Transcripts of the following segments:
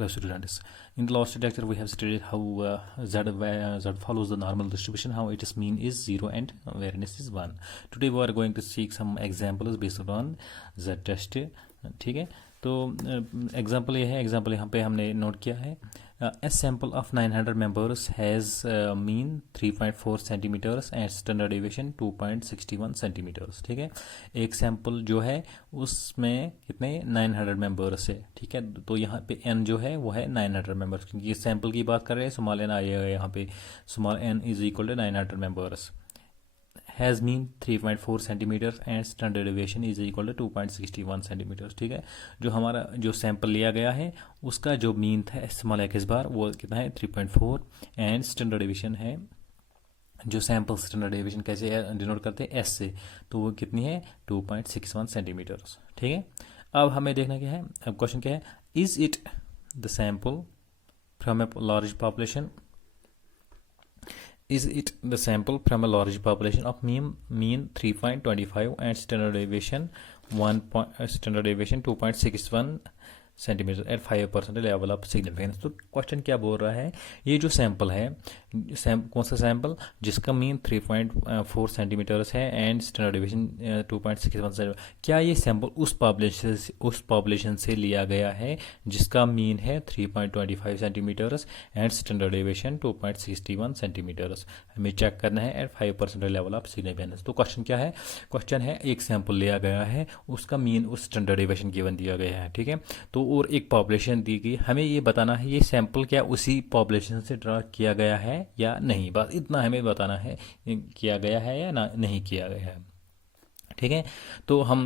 Hello students. In the last lecture we have studied how Z follows the normal distribution, how its mean is 0 and variance is 1. Today we are going to seek some examples based on Z test. ठीक है, तो example ये है, example यहाँ पे हमने note किया है. A sample of 900 members has mean 3.4 centimetres and standard deviation 2.61 centimetres. ठीक है, एक सैम्पल जो है उसमें कितने 900 मेंबर्स है. ठीक है, तो यहाँ पे n जो है वो है 900 मेंबर्स, क्योंकि इस सैम्पल की बात कर रहे हैं. स्मॉल n आइएगा यहाँ पे, small n is equal to 900 members. Has mean 3.4 centimetres and standard deviation is equal to 2.61 centimetres. ठीक है, जो हमारा जो सैंपल लिया गया है उसका जो मीन था स्मॉल एक्स बार वो कितना है 3.4 एंड स्टैंडर्ड डेविएशन है, जो सैंपल स्टैंडर्ड डेविएशन कैसे डिनोट करते हैं एस से, तो वो कितनी है 2.61 सेंटीमीटर्स. ठीक है, अब हमें देखना क्या है, अब क्वेश्चन क्या है, is it the sample from a large population. Is it the sample from a large population of mean 3.25 and standard deviation 2.61 centimetre at 5% level of significance. तो क्वेश्चन क्या बोल रहा है, ये जो सैंपल है, कौन सा सैंपल जिसका मीन 3.4 सेंटीमीटर्स है एंड स्टैंडर्ड डेविएशन 2.61 सेंटीमीटर, क्या ये सैंपल उस पॉपुलेशन से लिया गया है जिसका मीन है 3.25 centimetres and standard deviation 2.61 centimetres. हमें चेक करना है एट 5% लेवल ऑफ सिग्निफिकेंस. तो क्वेश्चन क्या है, क्वेश्चन है एक सैंपल लिया गया है, उसका मीन उस स्टैंडर्ड डेविएशन गिवन दिया गया है. ठीक है, तो और एक पॉपुलेशन दी गई, हमें ये बताना है ये सैंपल क्या उसी पॉपुलेशन से ड्रा किया गया है या नहीं, बस इतना हमें बताना है, किया गया है या ना नहीं किया गया है. ठीक है, तो हम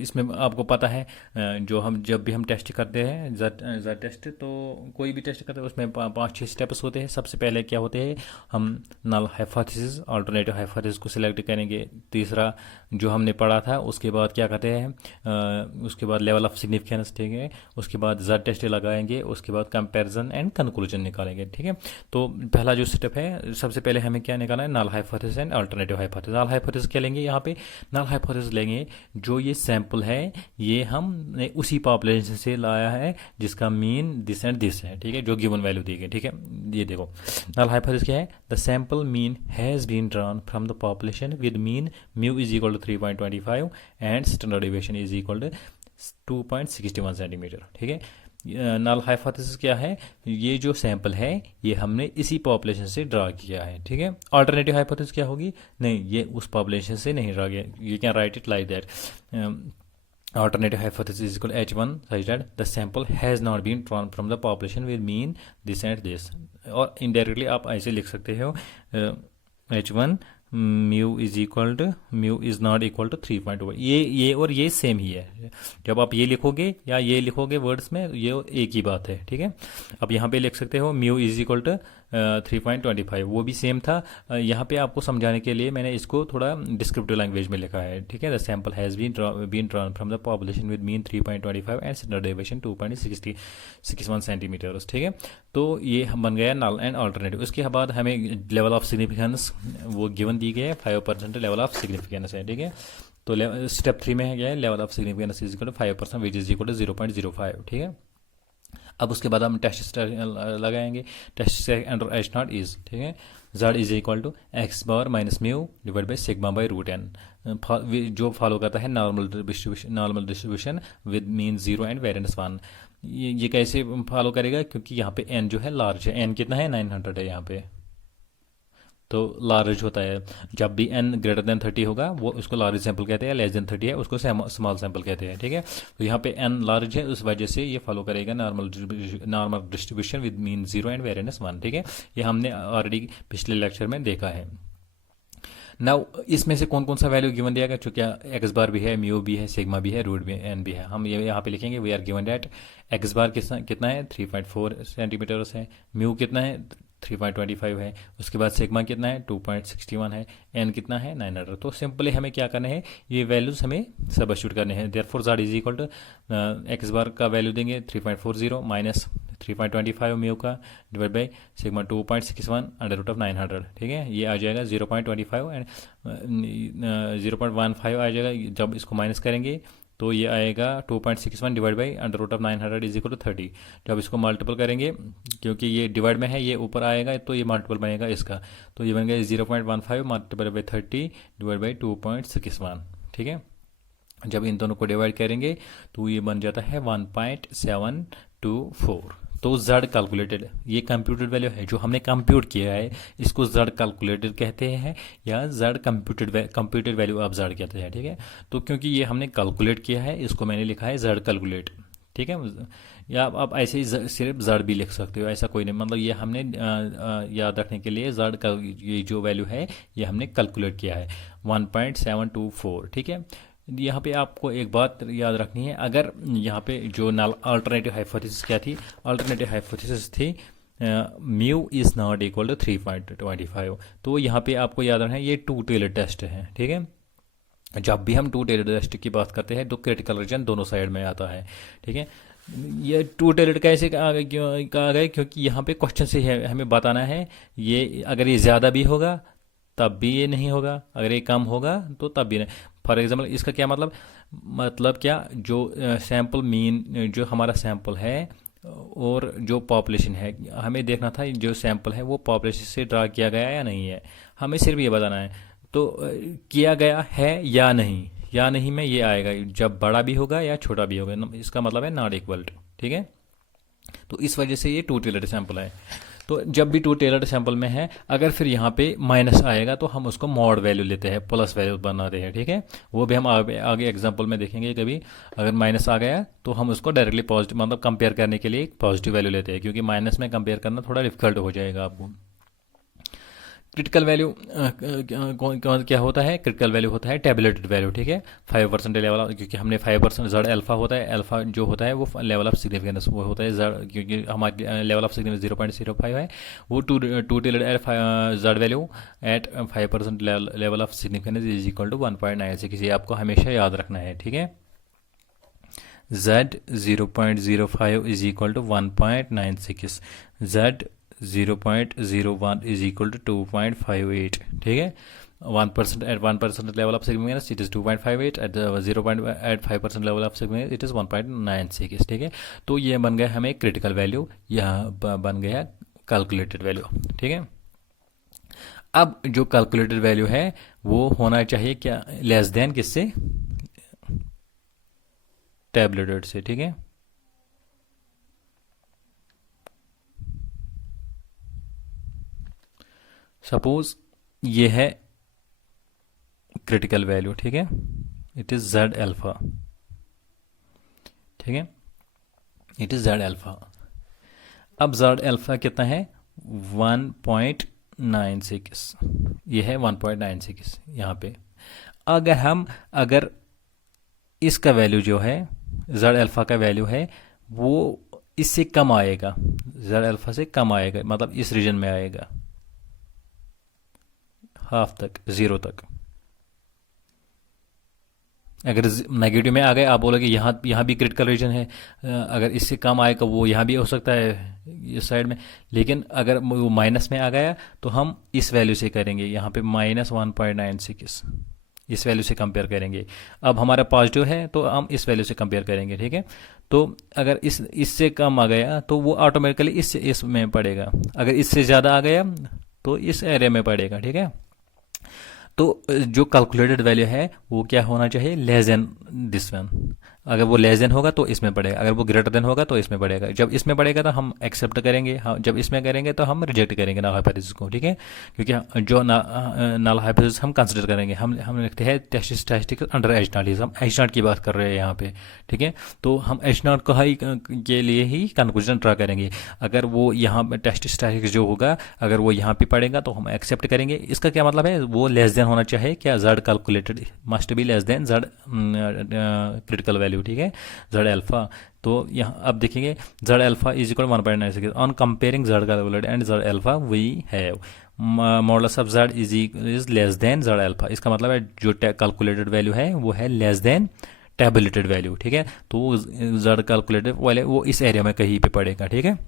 इसमें आपको पता है जो हम जब भी हम टेस्ट करते हैं Z टेस्ट, तो कोई भी टेस्ट करते हैं उसमें 5-6 स्टेप्स होते हैं. सबसे पहले क्या होते हैं, हम नल हाइपोथेसिस अल्टरनेटिव हाइपोथेसिस को सिलेक्ट करेंगे. तीसरा जो हमने पढ़ा था उसके बाद क्या कहते हैं, उसके बाद लेवल ऑफ सिग्निफिकेंस. ठीक है, उसके बाद Z टेस्ट लगाएंगे, उसके बाद कंपैरिजन एंड कंक्लूजन निकालेंगे. ठीक है, तो पहला जो स्टेप है, सबसे पहले हमें क्या निकालना है, null hypothesis and alternative hypothesis. Null hypothesis क्या लेंगे, यहाँ पे नल हाइपोथेसिस लेंगे जो ये सैंपल है ये हमने उसी पॉपुलेशन से लाया है जिसका मीन दिस एंड दिस है. ठीक है, जो गिवन वैल्यू दी गई. ठीक है, ये देखो नल हाइपोथेसिस क्या है, the sample mean has been drawn from the population with mean mu is equal to 3.25 and standard deviation is equal to 2.61 centimetre. ठीक है, नल हाइपोथेसिस क्या है, ये जो सैंपल है ये हमने इसी पॉपुलेशन से ड्रा किया है. ठीक है, अल्टरनेटिव हाइपोथेसिस क्या होगी, नहीं ये उस पॉपुलेशन से नहीं ड्रा किया, you can write it like that. Alternative hypothesis is equal to H1 such that the sample has not been drawn from the population with mean this and this. और indirectly आप ऐसे लिख सकते हो H1 mu is not equal to 3.2. ये और ये same ही है. जब आप ये लिखोगे या ये लिखोगे वर्ड्स में, ये एक ही बात है. ठीक है, अब यहाँ पे लिख सकते हो म्यू इज इक्वल टू 3.25, वो भी सेम था. यहाँ पे आपको समझाने के लिए मैंने इसको थोड़ा डिस्क्रिप्टिव लैंग्वेज में लिखा है. ठीक है, the sample has been drawn from the population with mean 3.25 and standard deviation 2.61 centimetres. ठीक है, तो ये बन गया नल एंड अल्टरनेटिव. उसके बाद हमें लेवल ऑफ सिग्निफिकेंस वो गिवन दी गई है, 5% लेवल ऑफ सिग्निफिकेंस है. ठीक है, तो स्टेप 3 में है क्या है, level of significance is equal to 5% which is equal to 0.05. ठीक है, अब उसके बाद हम टेस्ट लगाएंगे. Test under H naught is, ठीक है, Z is equal to x bar minus mu divide by sigma by root n, जो फॉलो करता है normal distribution with mean 0 and variance 1. ये कैसे फॉलो करेगा, क्योंकि यहाँ पे n जो है लार्ज है, n कितना है 900 है यहाँ पे, तो लार्ज होता है. जब भी n ग्रेटर देन 30 होगा वो उसको लार्ज सैंपल कहते हैं, लेस देन 30 है उसको स्मॉल सैंपल कहते हैं. ठीक है, तो यहाँ पे n लार्ज है, उस वजह से ये फॉलो करेगा normal distribution with mean 0 and variance 1. ठीक है, ये हमने ऑलरेडी पिछले लेक्चर में देखा है. नाउ इसमें से कौन कौन सा वैल्यू गिवन दिया गया, चूँकि एक्स बार भी है, म्यू भी है, सिग्मा भी है, रूट भी एन भी है. हम ये यहाँ पे लिखेंगे we are given that x bar कितना है 3.4 सेंटीमीटर्स है, म्यू कितना है 3.25 है, उसके बाद सिग्मा कितना है 2.61 है, एन कितना है 900. तो सिंपली हमें क्या करना है, ये वैल्यूज हमें सबस्टिट्यूट करने हैं. Therefore Z is equal to x bar का वैल्यू देंगे 3.40 माइनस 3.25 म्यू का divide by sigma 2.61 under root of 900. ठीक है, ये आ जाएगा 0.25 एंड 0.15 आ जाएगा. जब इसको माइनस करेंगे तो ये आएगा 2.61 divide by under root of 900 is equal to 30। जब इसको मल्टीपल करेंगे, क्योंकि ये डिवाइड में है, ये ऊपर आएगा तो ये मल्टीपल बनेगा इसका, तो ये बन गया 0.15 मल्टीपल बाई 30 डिवाइड बाई 2.61। ठीक है, जब इन दोनों को डिवाइड करेंगे तो ये बन जाता है 1.724। तो जड़ कैलकुलेटेड, ये कंप्यूटेड वैल्यू है जो हमने कंप्यूट किया है, इसको जड़ कैलकुलेटेड कहते हैं या जड़ कंप्यूटेड वैल्यू आप जड़ कहते हैं। ठीक है, तो क्योंकि ये हमने कैलकुलेट किया है, इसको मैंने लिखा है जड़ कैलकुलेट। ठीक है, या आप ऐसे ही सिर्फ जड़ भी लिख सकते हो, ऐसा कोई नहीं, मतलब ये हमने याद रखने के लिए जड़ का ये जो वैल्यू है ये हमने कैलकुलेट किया है 1.724। ठीक है, यहाँ पे आपको एक बात याद रखनी है, अगर यहाँ पे जो नल अल्टरनेटिव हाइपोथेसिस क्या थी, अल्टरनेटिव हाइपोथेसिस थी mu is not equal to 3.25। तो यहाँ पे आपको याद रखना है ये टू टेलर टेस्ट है। ठीक है, जब भी हम टू टेलर टेस्ट की बात करते हैं तो क्रिटिकल रीजन दोनों साइड में आता है। ठीक है, ये टू टेलर कैसे कहा गया, क्योंकि यहाँ पे क्वेश्चन से है हमें बताना है, ये अगर ये ज़्यादा भी होगा तब भी ये नहीं होगा, अगर ये कम होगा तो तब भी नहीं। फॉर एग्जांपल इसका क्या मतलब क्या, जो सैम्पल मीन जो हमारा सैम्पल है और जो पॉपुलेशन है, हमें देखना था जो सैम्पल है वो पॉपुलेशन से ड्रा किया गया या नहीं है, हमें सिर्फ ये बताना है। तो किया गया है या नहीं में ये आएगा, जब बड़ा भी होगा या छोटा भी होगा, इसका मतलब है नॉट इक्वल टू। ठीक है, तो इस वजह से ये टू टेलर्ड सैंपल है। तो जब भी टू टेलर्ड सैंपल में है, अगर फिर यहाँ पे माइनस आएगा तो हम उसको मॉड वैल्यू लेते हैं, प्लस वैल्यू बनाते हैं। ठीक है, वो भी हम आगे एग्जांपल में देखेंगे। कभी अगर माइनस आ गया तो हम उसको डायरेक्टली पॉजिटिव, मतलब कंपेयर करने के लिए पॉजिटिव वैल्यू लेते हैं, क्योंकि माइनस में कंपेयर करना थोड़ा डिफिकल्ट हो जाएगा आपको। क्रिटिकल वैल्यू क्या होता है, क्रिटिकल वैल्यू होता है टेबुलेटेड वैल्यू। ठीक है, 5% लेवल, क्योंकि हमने 5% जड़ अल्फा होता है, अल्फा जो होता है वो लेवल ऑफ सिग्निफिकेंस वो होता है जड़, क्योंकि हमारी लेवल ऑफ सिग्निफिकेंस 0.05 है, वो two tailed Z value at 5% level of significance is equal to 1.96। ये आपको हमेशा याद रखना है। ठीक है, Z 0.05 is equal to 1.96, Z 0.01 is equal to 2.58। ठीक है, 1% at 1% level of significance it is 2.58, at 0.5% level of significance it is 1.96। ठीक है, तो ये बन गया हमें क्रिटिकल वैल्यू, यह बन गया कैलकुलेटेड वैल्यू। ठीक है, अब जो कैलकुलेटेड वैल्यू है वो होना चाहिए क्या, लेस देन किससे, टेबुलेटेड से। ठीक है, सपोज ये है क्रिटिकल वैल्यू। ठीक है, इट इज जेड अल्फा। ठीक है, इट इज जेड अल्फा। अब जेड अल्फा कितना है, 1.96, ये है 1.96 यहाँ पे। अगर इसका वैल्यू जो है, जेड अल्फा का वैल्यू है वो इससे कम आएगा, जेड अल्फा से कम आएगा, मतलब इस रीजन में आएगा, हाफ तक, 0 तक। अगर नेगेटिव में आ गए, आप बोलोगे यहाँ भी क्रिटिकल रीजन है, अगर इससे कम आएगा वो यहाँ भी हो सकता है इस साइड में, लेकिन अगर वो माइनस में आ गया तो हम इस वैल्यू से करेंगे, यहाँ पे -1.96 इस वैल्यू से कंपेयर करेंगे। अब हमारा पॉजिटिव है तो हम इस वैल्यू से कंपेयर करेंगे। ठीक है, तो अगर इससे कम आ गया तो वो ऑटोमेटिकली इसमें पड़ेगा, अगर इससे ज़्यादा आ गया तो इस एरिया में पड़ेगा। ठीक है, तो जो कैलकुलेटेड वैल्यू है वो क्या होना चाहिए, लेस देन दिस वन। अगर वो लेस देन होगा तो इसमें पड़ेगा, अगर वो ग्रेटर देन होगा तो इसमें पड़ेगा। जब इसमें पड़ेगा तो हम एक्सेप्ट करेंगे, हाँ, जब इसमें करेंगे तो हम रिजेक्ट करेंगे नल हाइपोथेसिस को। ठीक है, क्योंकि जो नल हाइपोथेसिस हम कंसिडर करेंगे, हम लिखते हैं test statistics under H naught, हम एच नॉट की बात कर रहे हैं यहाँ पे। ठीक है, तो हम एच नॉट को ही के लिए ही कंक्लूजन ड्रा करेंगे। अगर वो यहाँ टेस्ट स्टैटिस्टिक्स जो होगा अगर वो यहाँ पे पड़ेगा तो हम एक्सेप्ट करेंगे। इसका क्या मतलब है, वो लेस देन होना चाहिए क्या, Z calculated must be less than Z critical value. ठीक है, जेड अल्फा। तो यहाँ अब देखेंगे Z alpha is equal 1.96 on comparing Z calculated and Z alpha we have modulus of Z is less than Z alpha. इसका मतलब है जो कैलकुलेटेड वैल्यू है वो है लेस देन टेबुलेटेड वैल्यू। ठीक है, तो जेड कैलकुलेटेड वाले वो इस एरिया में कहीं पे पड़ेगा। ठीक है,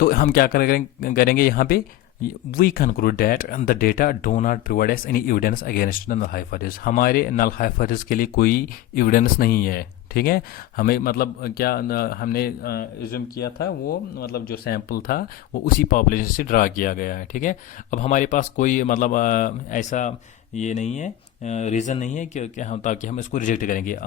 तो हम क्या करेंगे यहाँ पे we conclude that the data do not provide us any evidence against the null hypothesis. हमारे नल हाइपोथेसिस के लिए कोई एविडेंस नहीं है, ठीक है। हमें मतलब क्या हमने एज्यूम किया था वो मतलब जो सैंपल था वो उसी पॉपुलेशन से ड्रा किया गया है, ठीक है। अब हमारे पास कोई मतलब ऐसा ये नहीं है, रीज़न नहीं है कि हम ताकि हम इसको रिजेक्ट करेंगे,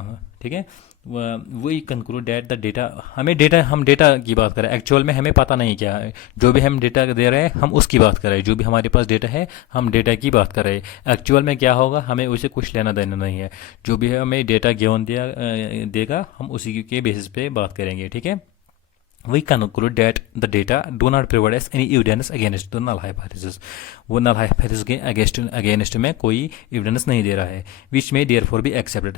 ठीक है। वही कंक्लूड दैट द डेटा, हम डेटा की बात करें, एक्चुअल में हमें पता नहीं क्या है, जो भी हम डेटा दे रहे हैं हम उसकी बात कर रहे हैं, जो भी हमारे पास डेटा है हम डेटा की बात कर रहे हैं। एक्चुअल में क्या होगा हमें उसे कुछ लेना देना नहीं है, जो भी हमें डेटा गिवन देगा हम उसी के बेसिस पे बात करेंगे, ठीक है। We conclude that the data do not provide us any evidence against the null hypothesis। वो null hypothesis के against में कोई evidence नहीं दे रहा है, which may therefore be accepted।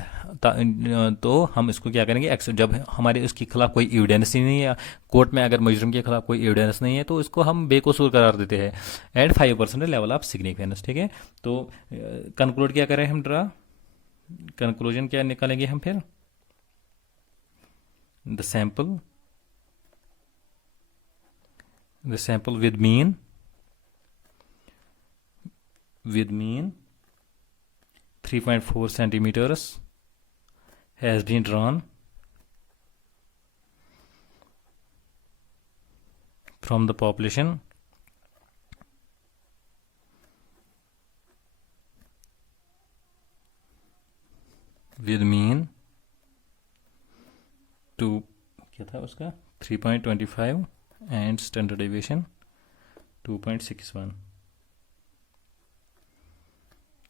तो हम इसको क्या करेंगे, accept, जब हमारे उसके खिलाफ कोई evidence ही नहीं है, कोर्ट में अगर मुजरिम के खिलाफ कोई evidence नहीं है तो इसको हम बेकसूर करार देते हैं एट 5% लेवल ऑफ सिग्निफिकेंस, ठीक है। तो कंक्लूड क्या करें हम, ड्रा कंक्लूजन क्या निकालेंगे हम फिर, the sample with mean 3.4 centimeters has been drawn from the population with mean to क्या था उसका 3.25 एंड स्टैंडर्ड डेविएशन 2.61,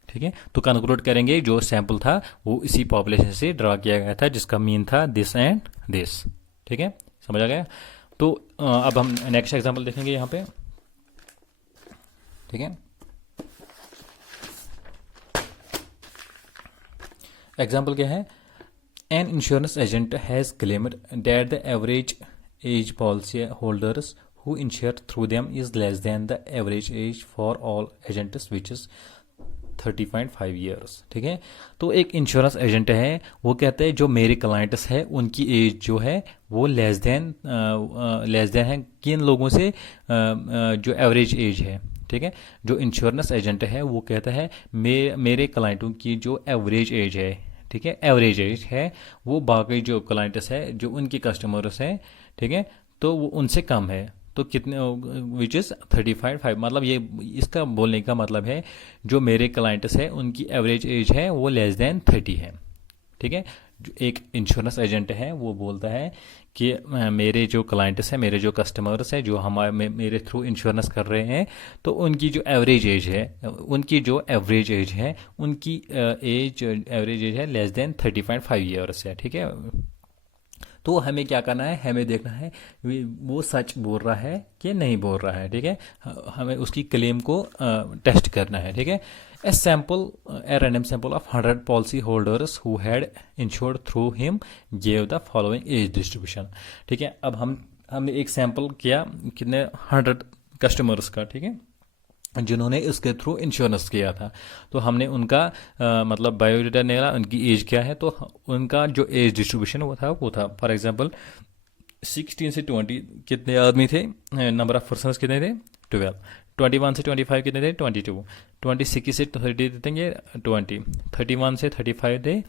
ठीक है। तो कंक्लूड करेंगे जो सैंपल था वो इसी पॉपुलेशन से ड्रा किया गया था जिसका मीन था दिस एंड दिस, ठीक है, समझ आ गया। तो अब हम नेक्स्ट एग्जांपल देखेंगे यहाँ पे, ठीक है। एग्जांपल क्या है, an insurance agent has claimed that the average age policy holders who insure through them is less than the average age for all agents which is 30.5 years, ठीक है। तो एक इंश्योरेंस एजेंट है वो कहते हैं जो मेरे क्लाइंट्स है उनकी एज जो है वो लेस देन है किन लोगों से, जो एवरेज एज है, ठीक है। जो इंश्योरेंस एजेंट है वो कहता है मेरे क्लाइंटों की जो एवरेज एज है, ठीक है, एवरेज एज है वो बाकी जो क्लाइंट्स है जो उनके कस्टमर्स हैं, ठीक है, तो वो उनसे कम है। तो कितने, विच इज़ 35.5, मतलब ये इसका बोलने का मतलब है जो मेरे क्लाइंट्स है उनकी एवरेज एज है वो लेस देन 30 है, ठीक है। जो एक इंश्योरेंस एजेंट है वो बोलता है कि मेरे जो क्लाइंट्स हैं, मेरे जो कस्टमर्स हैं जो मेरे थ्रू इंश्योरेंस कर रहे हैं, तो उनकी जो एवरेज एज है, उनकी जो एवरेज एज है, उनकी एवरेज एज है लेस देन 30.5 ईयर्स है, ठीक है। तो हमें क्या करना है, हमें देखना है वो सच बोल रहा है कि नहीं बोल रहा है, ठीक है। हमें उसकी क्लेम को टेस्ट करना है, ठीक है। A random sample of 100 policy holders who had insured through him gave the following age distribution, ठीक है। अब हमने एक सैंपल किया कितने 100 कस्टमर्स का, ठीक है, जिन्होंने इसके थ्रू इंश्योरेंस किया था। तो हमने उनका मतलब बायोडाटा निकाला, उनकी एज क्या है, तो उनका जो एज डिस्ट्रीब्यूशन वो था फॉर एग्जांपल 16 से 20 कितने आदमी थे, नंबर ऑफ पर्सनस कितने थे 12, 21 से 25 कितने थे 22, 26 से 30 देंगे 20, 31 से 35 थे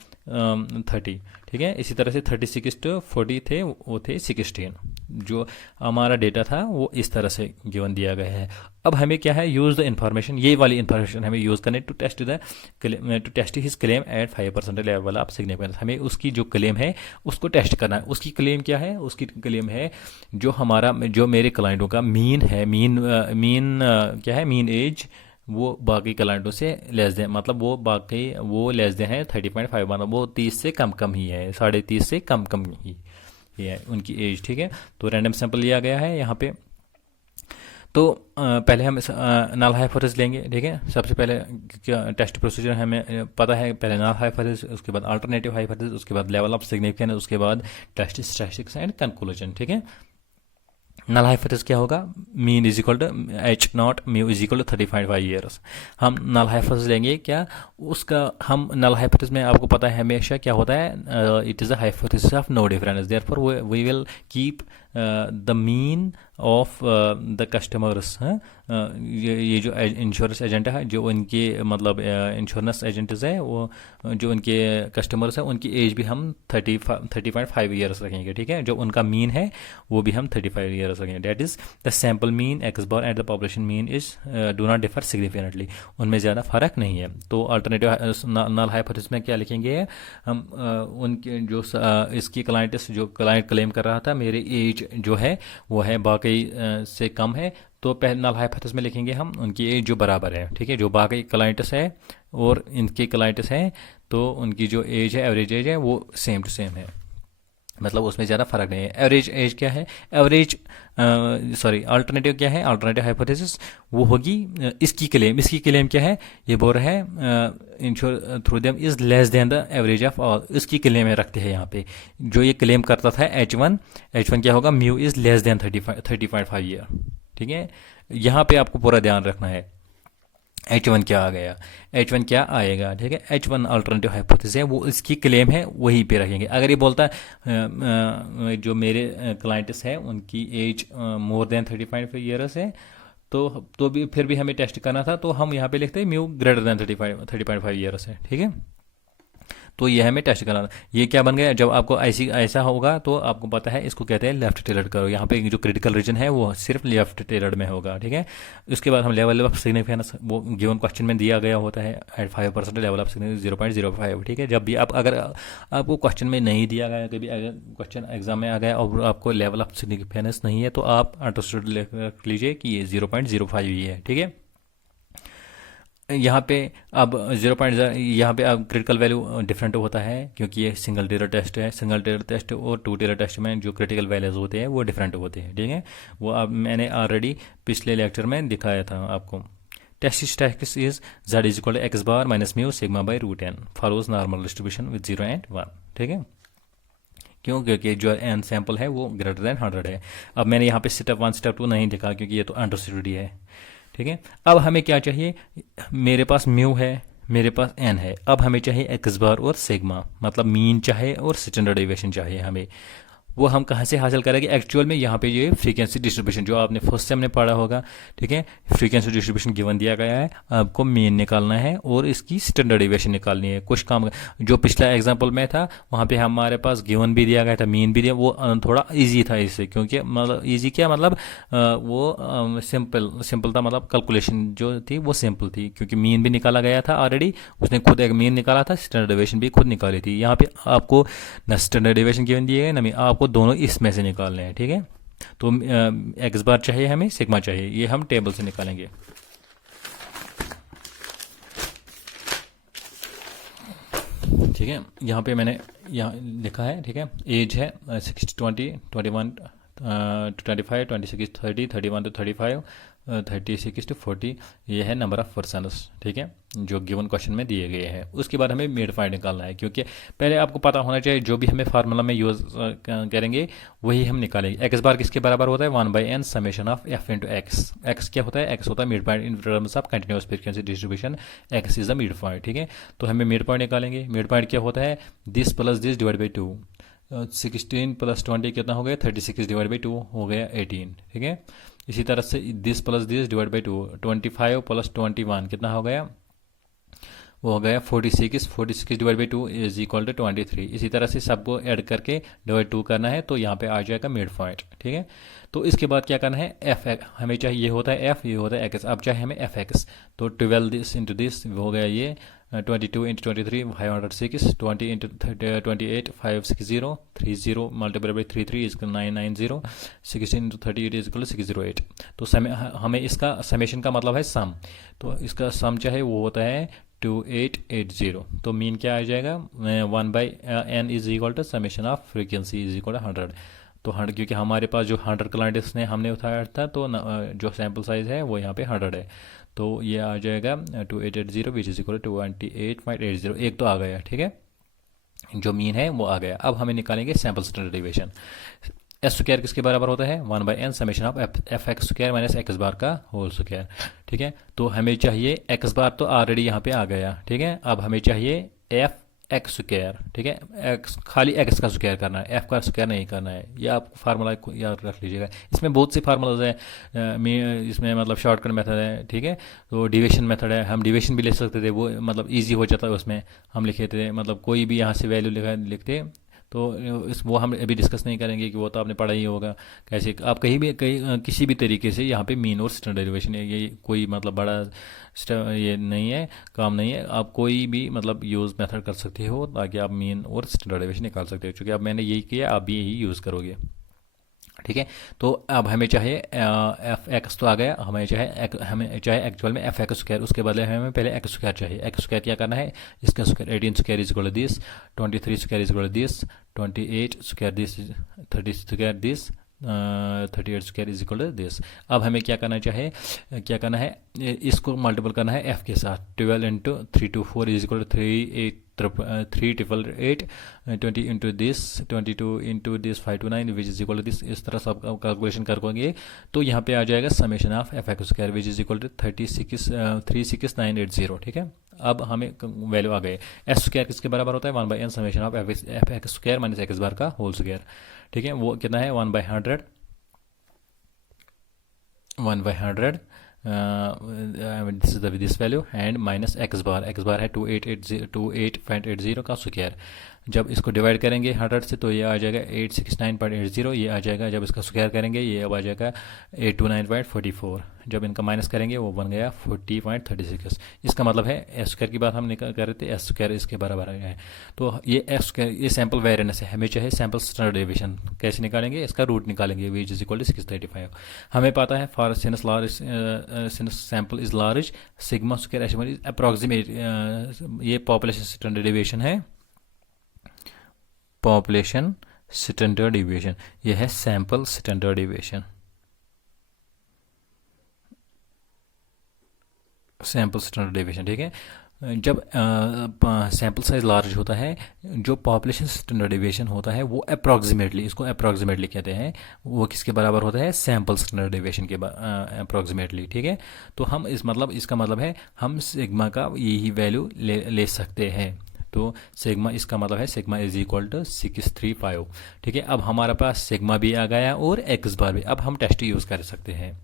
30, ठीक है। इसी तरह से 36 to 40 थे वो थे 16। जो हमारा डेटा था वो इस तरह से गिवन दिया गया है। अब हमें क्या है, यूज़ द इन्फॉर्मेशन, ये वाली इन्फॉर्मेशन हमें यूज़ करनी to test his claim at 5% level of significance. हमें उसकी जो क्लेम है उसको टेस्ट करना है। उसकी क्लेम क्या है, उसकी क्लेम है जो मेरे क्लाइंटों का मीन है, क्या है, मीन एज वो बाकी क्लाइंटों से लेस देन, मतलब वो लेस देन है 30.5, मतलब वो 30 से कम ही है, 30.5 से कम ही है उनकी एज, ठीक है। तो रैंडम सैंपल लिया गया है यहाँ पे। तो पहले हम नल हाइपोथेसिस लेंगे, ठीक है। सबसे पहले टेस्ट प्रोसीजर हमें पता है, पहले नल हाइपोथेसिस, उसके बाद अल्टरनेटिव हाइपोथेसिस, उसके बाद लेवल ऑफ सिग्निफिकेंस, उसके बाद टेस्ट स्टैटिस्टिक्स एंड कंक्लूजन, ठीक है। नल हाइपोथेसिस क्या होगा, mean is equal to H naught mu is equal to 35 years. हम नल हाइपोथेसिस लेंगे क्या, उसका हम नल हाइपोथेसिस में आपको पता है हमेशा क्या होता है, it is a hypothesis of no difference, therefore we will keep the mean of the customers. ये जो इंश्योरेंस एजेंट है, जो उनके मतलब इंश्योरेंस एजेंट्स है, वो जो उनके कस्टमर्स हैं उनकी एज भी हम 30.5 ईयर्स रखेंगे। ठीक है, जो उनका मीन है वो भी हम 35 ईयर्स रखेंगे। That is the sample mean x bar and the population mean is do not differ significantly, उनमें ज़्यादा फर्क नहीं है। तो अल्टरनेटिव नल हाइपोथेसिस में क्या लिखेंगे हम, उनके जो इसकी क्लाइंट्स, जो क्लाइंट क्लेम कर रहा था मेरी एज जो है वो है बाकी से कम है, तो पहले नल हाइपोथेसिस में लिखेंगे हम उनकी एज जो बराबर है। ठीक है, जो बाकी क्लाइंट्स है और इनके क्लाइंट्स हैं तो उनकी जो एज है, एवरेज एज है, वो सेम टू सेम है, मतलब उसमें ज़्यादा फर्क नहीं है। एवरेज एज क्या है, एवरेज अल्टरनेटिव क्या है, अल्टरनेटिव हाइपोथेसिस वो होगी इसकी क्लेम क्या है, ये बोल रहा है ensure through them is less than the average of all, इसकी क्लेम में रखते हैं यहाँ पे। जो ये क्लेम करता था H1 क्या होगा, mu is less then 30.5 year. ठीक है, यहाँ पे आपको पूरा ध्यान रखना है। H1 क्या आ गया, H1 क्या आएगा। ठीक है, H1 अल्टरनेटिव हाइपोथेसिस है, वो इसकी क्लेम है वहीं पे रखेंगे। अगर ये बोलता है जो मेरे क्लाइंट्स हैं उनकी एज मोर देन 35 ईयर्स है, तो भी फिर भी हमें टेस्ट करना था, तो हम यहाँ पे लिखते हैं म्यू ग्रेटर देन 30.5 ईयर्स है। ठीक है, तो ये हमें टेस्ट कराना। ये क्या बन गया, जब आपको ऐसा होगा तो आपको पता है इसको कहते हैं लेफ्ट टेलर्ड करो। यहाँ पे जो क्रिटिकल रीजन है वो सिर्फ लेफ्ट टेलर्ड में होगा। ठीक है, उसके बाद हम लेवल ऑफ सिग्निफिकेंस, वो गिवन क्वेश्चन में दिया गया होता है एट 5% लेवल ऑफ सिग्निफिकेंस 0.05। ठीक है, जब भी अगर आपको क्वेश्चन में नहीं दिया गया, कभी क्वेश्चन एग्जाम में आ गया और आपको लेवल ऑफ सिग्निफिकेंस नहीं है, तो आप अंडरस्टूड लिख लीजिए कि ये 0.05 ही है। ठीक है, यहाँ पे अब 0.0 यहाँ पे अब क्रिटिकल वैल्यू डिफरेंट होता है, क्योंकि ये सिंगल टेलर टेस्ट है। सिंगल टेलर टेस्ट और टू टेलर टेस्ट में जो क्रिटिकल वैल्यूज होते हैं वो डिफरेंट होते हैं। ठीक है, वो अब मैंने ऑलरेडी पिछले लेक्चर में दिखाया था आपको। Test is z is equal to x bar minus mu sigma by root n follows normal distribution with 0 and 1। ठीक है, क्यों, क्योंकि जो एन सैम्पल है वो ग्रेटर देन 100 है। अब मैंने यहाँ पे स्टेप 1 स्टेप 2 नहीं दिखा, क्योंकि ये तो अंडरस्टूड है। ठीक है, अब हमें क्या चाहिए, मेरे पास म्यू है, मेरे पास एन है, अब हमें चाहिए एक्स बार और सिग्मा, मतलब मीन चाहिए और स्टैंडर्ड डेविएशन चाहिए हमें। वो हम कहाँ से हासिल करेंगे, एक्चुअल में यहाँ पे ये फ्रीक्वेंसी डिस्ट्रीब्यूशन जो आपने फर्स्ट सेम में पढ़ा होगा। ठीक है, फ्रीक्वेंसी डिस्ट्रीब्यूशन गिवन दिया गया है, आपको मीन निकालना है और इसकी स्टैंडर्ड डेविएशन निकालनी है। कुछ काम जो पिछला एग्जांपल में था वहाँ पे हमारे पास गिवन भी दिया गया था, मीन भी दिया, वो थोड़ा ईजी था इससे, क्योंकि मतलब ईजी क्या मतलब वो सिंपल था, मतलब कैलकुलेशन जो थी वो सिंपल थी, क्योंकि मीन भी निकाला गया था ऑलरेडी, उसने खुद एक मीन निकाला था, स्टैंडर्ड डेविएशन भी खुद निकाली थी। यहाँ पे आपको न स्टैंडर्ड डेविएशन गिवन दिए गए, न आपको दोनों इसमें से निकालने हैं। ठीक है, तो एक्स बार चाहिए हमें, सिग्मा चाहिए, ये हम टेबल से निकालेंगे। ठीक है, यहाँ पे मैंने यहाँ लिखा है। ठीक है, एज है 60 20 21 25 26 30 31 35 36 40, ये है नंबर ऑफ पर्सनस। ठीक है, जो गिवन क्वेश्चन में दिए गए हैं। उसके बाद हमें मिड पॉइंट निकालना है, क्योंकि पहले आपको पता होना चाहिए जो भी हमें फार्मूला में यूज करेंगे वही हम निकालेंगे। एक्स बार किसके बराबर होता है, 1/n summation of f into x. X क्या होता है, एक्स होता है mid point in terms of continuous frequency distribution, x is the mid point. ठीक है, तो हमें मिड पॉइंट निकालेंगे। मिड पॉइंट क्या होता है, this plus this divide by 2, 16 plus 20 कितना हो गया, 36 डिवाइड बाई 2 हो गया 18। ठीक है, इसी तरह से this plus this divide by 2, 25 प्लस 21 कितना हो गया, वो हो गया 46 divide by 2 is equal to 23। इसी तरह से सबको ऐड करके डिवाइड 2 करना है, तो यहाँ पे आ जाएगा मिड पॉइंट। ठीक है, तो इसके बाद क्या करना है, एफ हमें चाहिए, ये होता है एफ, ये होता है एक्स। अब चाहे हमें एफ एक्स, तो 12 दिस इंटू दिस हो गया ये 22 into 23 506, 20 into 28 560, 30 multiply by 33 is 990, 16 into 38 is 608। तो हमें इसका समेशन का मतलब है सम, तो इसका सम चाहे वो होता है 2880। तो मीन क्या आ जाएगा, 1/n is equal to summation of frequency is equal to 100। तो 100, क्योंकि हमारे पास जो 100 क्लाइंट्स ने हमने उठाया था, तो जो सैम्पल साइज है वो यहाँ पे 100 है, तो ये आ जाएगा 2880 विच इज इक्वल टू 28.80। एक तो आ गया। ठीक है, जो मीन है वो आ गया। अब हमें निकालेंगे sample standard deviation. S square किसके बराबर होता है, 1/n summation of f x square minus x bar का होल स्क्वायर। ठीक है, तो हमें चाहिए एक्स बार, तो ऑलरेडी यहाँ पे आ गया। ठीक है, अब हमें चाहिए एफ एक्स स्क्वायर, ठीक है, एक्स खाली एक्स का स्क्वायर करना है, एफ का स्क्वायर नहीं करना है। ये आप फार्मूला याद रख लीजिएगा। इसमें बहुत से फार्मूलाज हैं, इसमें मतलब शॉर्टकट मेथड है, ठीक है। तो डिविजन मेथड है, हम डिविजन भी ले सकते थे, वो मतलब इजी हो जाता है, उसमें हम लिखे थे मतलब कोई भी यहाँ से वैल्यू लिखते। तो इस वो हम अभी डिस्कस नहीं करेंगे कि वो तो आपने पढ़ा ही होगा कैसे आप कहीं भी किसी भी तरीके से यहाँ पे मीन और स्टैंडर्ड डेरिवेशन है, ये कोई मतलब बड़ा ये नहीं है, काम नहीं है। आप कोई भी मतलब यूज़ मेथड कर सकते हो ताकि आप मीन और स्टैंडर्ड डेरिवेशन निकाल सकते हो। चूँकि अब मैंने यही किया, आप भी यही यूज़ करोगे, ठीक है। तो अब हमें चाहे एफ एक्स तो आ गया, हमें चाहे एक्चुअल में एफ एक्स स्क्वायर, उसके बदले हमें पहले एक्स स्क्वायर चाहिए। एक्स स्क्वायर क्या करना है, इसका square 18 square is equal to this, 23 square is equal to this, 28 square this, 30 square this, 38 square is equal to this. अब हमें क्या करना है, इसको मल्टीपल करना है एफ के साथ। 12 into 324 is equal to 3,888, 20 into this, 22 into this 529 which is equal to this. इस तरह सब कैलकुलेशन करोगे तो यहाँ पे आ जाएगा summation of f x square which is equal to 36980, ठीक है। अब हमें वैल्यू आ गए। एस स्क्वायर किसके बराबर होता है, 1/n summation of f x square minus x bar का होल स्क्वायर, ठीक है। वो कितना है, 1/100, 1/100, this is this value and minus x bar है 2880 का स्क्वायर। जब इसको डिवाइड करेंगे 100 से तो ये आ जाएगा 869.80, ये आ जाएगा। जब इसका स्क्वायर करेंगे ये अब आ जाएगा 829.44। जब इनका माइनस करेंगे वो बन गया 40.36। इसका मतलब है एस स्क्वायर की बात हम निकाल कर रहे थे, एस स्क्वायर इसके बराबर है। तो ये एस स्क्वायर, ये सैम्पल वेरिएंस है, हमें चाहे सैम्पल स्टैंडर्ड डेविएशन कैसे निकालेंगे, इसका रूट निकालेंगे, विच इज इक्वल टू 635। हमें पता है for since sample is large sigma square estimate is approximate, ये पॉपुलेशन स्टैंडर्ड डेविएशन है, पॉपुलेशन स्टैंडर्ड डेविएशन, यह है sample standard deviation, sample standard deviation, ठीक है। जब सैम्पल साइज लार्ज होता है, जो पॉपुलेशन स्टैंडर्ड डेविएशन होता है वो अप्रॉक्सीमेटली, इसको अप्रॉक्सीमेटली कहते हैं, वो किसके बराबर होता है, सैम्पल स्टैंडर्ड डेविएशन के अप्रॉक्सीमेटली, ठीक है। तो हम इसका मतलब है हम सिग्मा का यही वैल्यू ले सकते हैं। तो सिग्मा, इसका मतलब है सिग्मा इज इक्वल टू 635, ठीक है। अब हमारे पास सिग्मा भी आ गया और एक्स बार भी। अब हम टेस्ट यूज़ कर सकते हैं।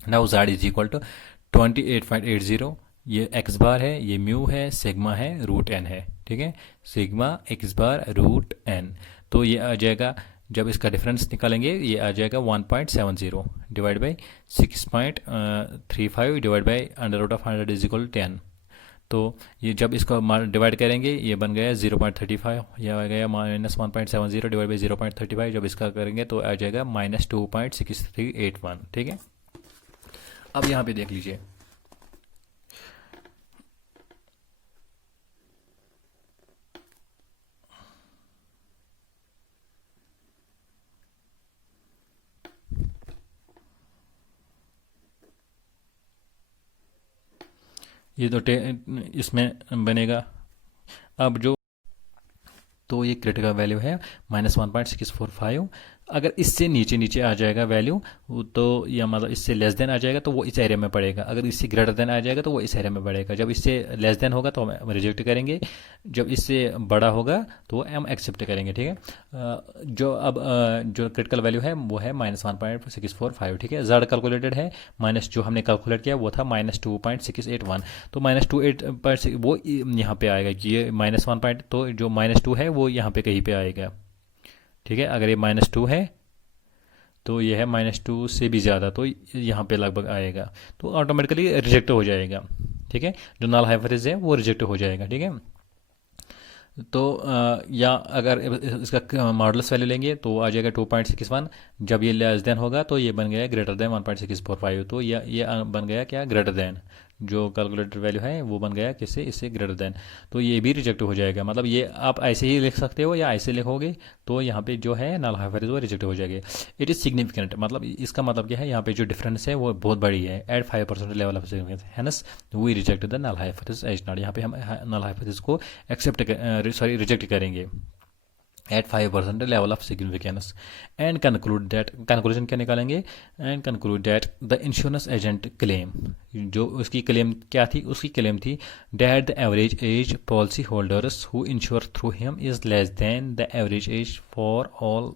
Now Z is equal to 28.80, ये एक्स बार है, ये म्यू है, सिग्मा है, रूट एन है, ठीक है। सिग्मा एक्स बार रूट एन, तो ये आ जाएगा, जब इसका डिफरेंस निकालेंगे ये आ जाएगा 1.70 divide by 6.35 divide by under root of 100 is equal 10। तो ये जब इसको डिवाइड करेंगे ये बन गया 0.35, यह आ गया -1.70 डिवाइड बाई 0.35। जब इसका करेंगे तो आ जाएगा -2.6381, ठीक है। अब यहाँ पे देख लीजिए, ये तो इसमें बनेगा। अब जो, तो ये क्रिटिकल वैल्यू है -1.645। अगर इससे नीचे नीचे आ जाएगा वैल्यू तो, या मतलब इससे लेस देन आ जाएगा तो वो इस एरिया में पड़ेगा। अगर इससे ग्रेटर देन आ जाएगा तो वो इस एरिया में पड़ेगा। जब इससे लेस देन होगा तो हम रिजेक्ट करेंगे, जब इससे बड़ा होगा तो हम एक्सेप्ट करेंगे, ठीक है। जो क्रिटिकल वैल्यू है वो है -1.645, ठीक है। जेड कैलकुलेटेड है, माइनस जो हमने कैलकुलेट किया वो था -2.681। तो -28 वो यहाँ पे आएगा कि ये -1 तो जो -2 है वो यहाँ पे कहीं पे आएगा, ठीक है। अगर ये -2 है तो ये है -2 से भी ज़्यादा, तो यहाँ पे लगभग आएगा, तो ऑटोमेटिकली रिजेक्ट हो जाएगा, ठीक है। जो नल हाइपोथेसिस है वो रिजेक्ट हो जाएगा, ठीक है। तो या अगर इसका मॉडुलस वैल्यू लेंगे तो आ जाएगा 2.61। जब ये लेस देन होगा तो ये बन गया ग्रेटर देन 1.645। तो ये बन गया क्या, ग्रेटर देन, जो कैलकुलेटेड वैल्यू है वो बन गया किससे, इससे ग्रेटर देन। तो ये भी रिजेक्ट हो जाएगा। मतलब ये आप ऐसे ही लिख सकते हो या ऐसे लिखोगे तो यहाँ पे जो है नल हाइपोथेसिस वो रिजेक्ट हो जाएगी। इट इज़ सिग्निफिकेंट, मतलब इसका मतलब क्या है, यहाँ पे जो डिफरेंस है वो बहुत बड़ी है, at 5% level of significance, hence we reject the null hypothesis H naught. यहाँ पे हम नल हाइपोथेसिस को एक्सेप्ट रिजेक्ट करेंगे। At 5% level of significance and conclude that, conclusion क्या निकालेंगे, and conclude that the insurance agent claim, जो उसकी claim क्या थी, उसकी क्लेम थी that the average age policy holders who insure through him is less than the average age for all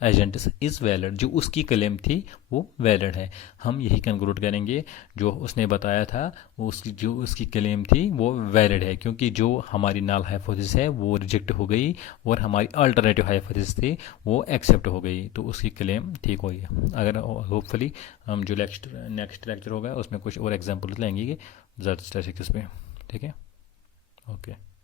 agents is valid, जो उसकी क्लेम थी वो वैलिड है। हम यही कंक्लूड करेंगे, जो उसने बताया था वो उसकी जो उसकी क्लेम थी वो वैलिड है, क्योंकि जो हमारी नल हाइपोथेसिस है वो रिजेक्ट हो गई और हमारी अल्टरनेटिव हाइपोथेसिस थी वो एक्सेप्ट हो गई, तो उसकी क्लेम ठीक हुई। अगर होपफुली हम जो नेक्स्ट लेक्चर होगा उसमें कुछ और एग्जाम्पल लेंगे कि स्टैटिस्टिक्स पे। ठीक है, ओके।